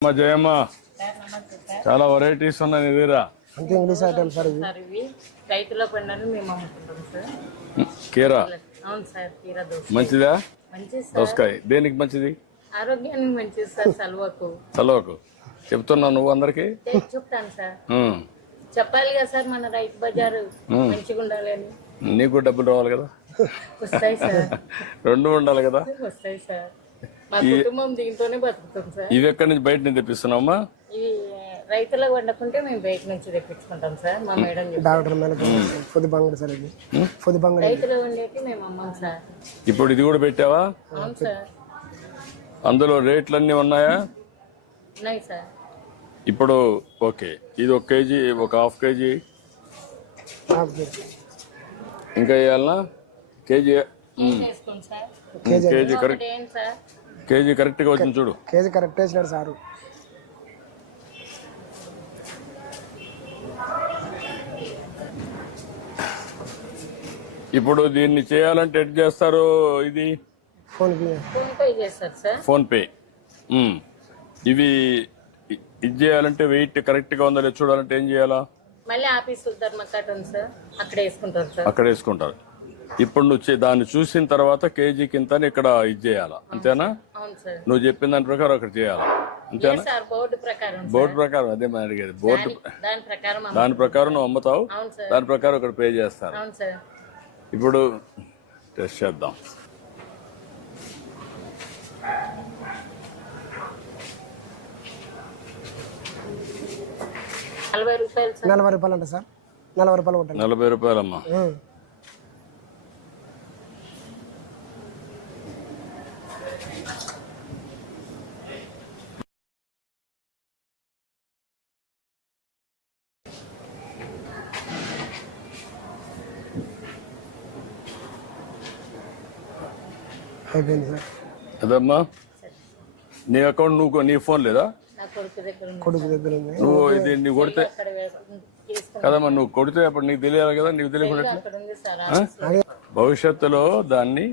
అమ్మ జయమ్మ, చాలా వెరైటీస్ ఉన్నాయి నీ దగ్గర. అంతే ఇంగ్లీష్ ఐటమ్ సార్ ఇవి. సార్ ఇవి రైతుల పండుగను మేము అమ్ముకుంటాం సార్. కీరా అవును సార్, కీరా దోస మంచిదా? మంచిది సార్. దోసకాయ దేనికి మంచిది? ఆరోగ్యానికి మంచిది సార్. సలువకు చలవకు చెప్తున్నావు నువ్వు అందరికి. చెప్తాను సార్. చెప్పాలి కదా సార్, మన రైతు బజారు మంచిగా ఉండాలి అని. నీకు డబ్బులు రావాలి కదా. వస్తాయి సార్. రెండు ఉండాలి కదా. వస్తాయి సార్. మా కుటుంబం దీంతోనే బతుకుతాం సార్. ఇవి ఎక్కడి నుంచి బయట నుంచి తెప్పిస్తున్నావమ్మా? ఇవి రైతులకు వండుకుంటే మేము బయట నుంచి తెప్పించుకుంటాం సార్. మా మేడం డాక్టర్ పొద్దు బంగడు సార్ ఇది. పొద్దు బంగడు రైతులు వండేటి మేము అమ్మాం సార్. ఇప్పుడు ఇది కూడా పెట్టావా? అవును సార్. అందులో రేట్లు అన్నీ ఉన్నాయా? ఉన్నాయి సార్. ఇప్పుడు ఓకే, ఇది 1 కేజీ, ఒక హాఫ్ కేజీ ఇంకా వేయాలనా? కేజీ వేసుకోండి సార్. Kg correct. ఏంటి సార్? కేజీ కరెక్ట్గా వచ్చింది చూడు. కేజీ కరెక్ట్ వేసినాడు సారు. ఇప్పుడు దీన్ని చేయాలంటే ఎట్ చేస్తారు? ఇది ఫోన్ పే చేస్తారు సార్. ఫోన్ పే. ఇవి ఇది చేయాలంటే వెయిట్ కరెక్ట్ గా ఉందా లేదు చూడాలంటే ఏం చేయాలా? మళ్ళీ ఆఫీసు ధర్మకట్ ఉంది సార్, అక్కడ వేసుకుంటారు సార్. అక్కడ వేసుకుంటారు. ఇప్పుడు నువ్వు దాన్ని చూసిన తర్వాత కేజీ కింద ఇక్కడ ఇది చేయాలా, అంతేనా? అవును సార్. నువ్వు చెప్పిన దాని ప్రకారం అక్కడ చేయాలా, అంతేనా? సార్ బోర్డు ప్రకారం. బోర్డు ప్రకారం అదే మనం అడిగేది. బోర్డు దాని ప్రకారం నువ్వు అమ్ముతావు, అవును సార్. దాని ప్రకారం ఇక్కడ పే చేస్తారు. అవును సార్. ఇప్పుడు టెస్ట్ చేద్దాం. రూపాయలు సార్. 40 రూపాయలు అంట సార్. 40 రూపాయలు ఉంటుంది. 40 రూపాయలమ్మా. అయిపోయింది సార్. అదమ్మా నీ అకౌంట్ నువ్వు నీ ఫోన్ లేదా? నా కొడుకు దగ్గర ఉంది. కొడుకు దగ్గర ఉంది. నువ్వు ఇది నువ్వు కొడితే అక్కడ తీసుకుంటాం. కదమ్మా, నువ్వు కొడితే అప్పుడు నీకు తెలియాలి కదా. నీకు తెలియకుండా అక్కడ ఉంది సార్. భవిష్యత్తులో దాన్ని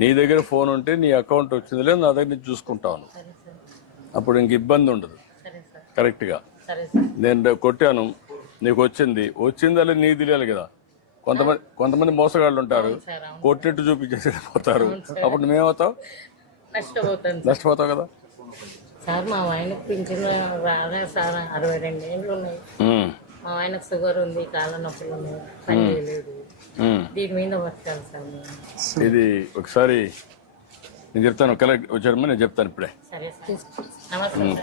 నీ దగ్గర ఫోన్ ఉంటే నీ అకౌంట్ వచ్చింది లేదు నా దగ్గర నుంచి చూసుకుంటాను. సరే సార్. అప్పుడు ఇంక ఇబ్బంది ఉండదు. సరే సార్. కరెక్ట్గా సరే సార్. నేను కొట్టాను, నీకు వచ్చిందా లేదు నీకు తెలియాలి కదా. కొంతమంది మోసగాళ్ళు ఉంటారు, సార్. అవును. కొట్టినట్టు చూపించేసి పోతారు. అప్పుడు నువ్వేమవుతావు? నష్టపోతావు కదా. సార్ మా ఆయనకు పింఛన్ రాలే సార్. 62 ఏళ్ళు ఉన్నాయి. మా ఆయనకు షుగర్ ఉంది, కాళ్ళ నొప్పులు ఉన్నాయి, పని చేయలేదు. దీని మీద బతకాలి సార్ మేము. ఇది ఒకసారి నేను చెప్తాను, కలెక్ట్ వచ్చాడమ్మా, నేను చెప్తాను ఇప్పుడే. సరే సార్. నమస్తే. పర్లేదు.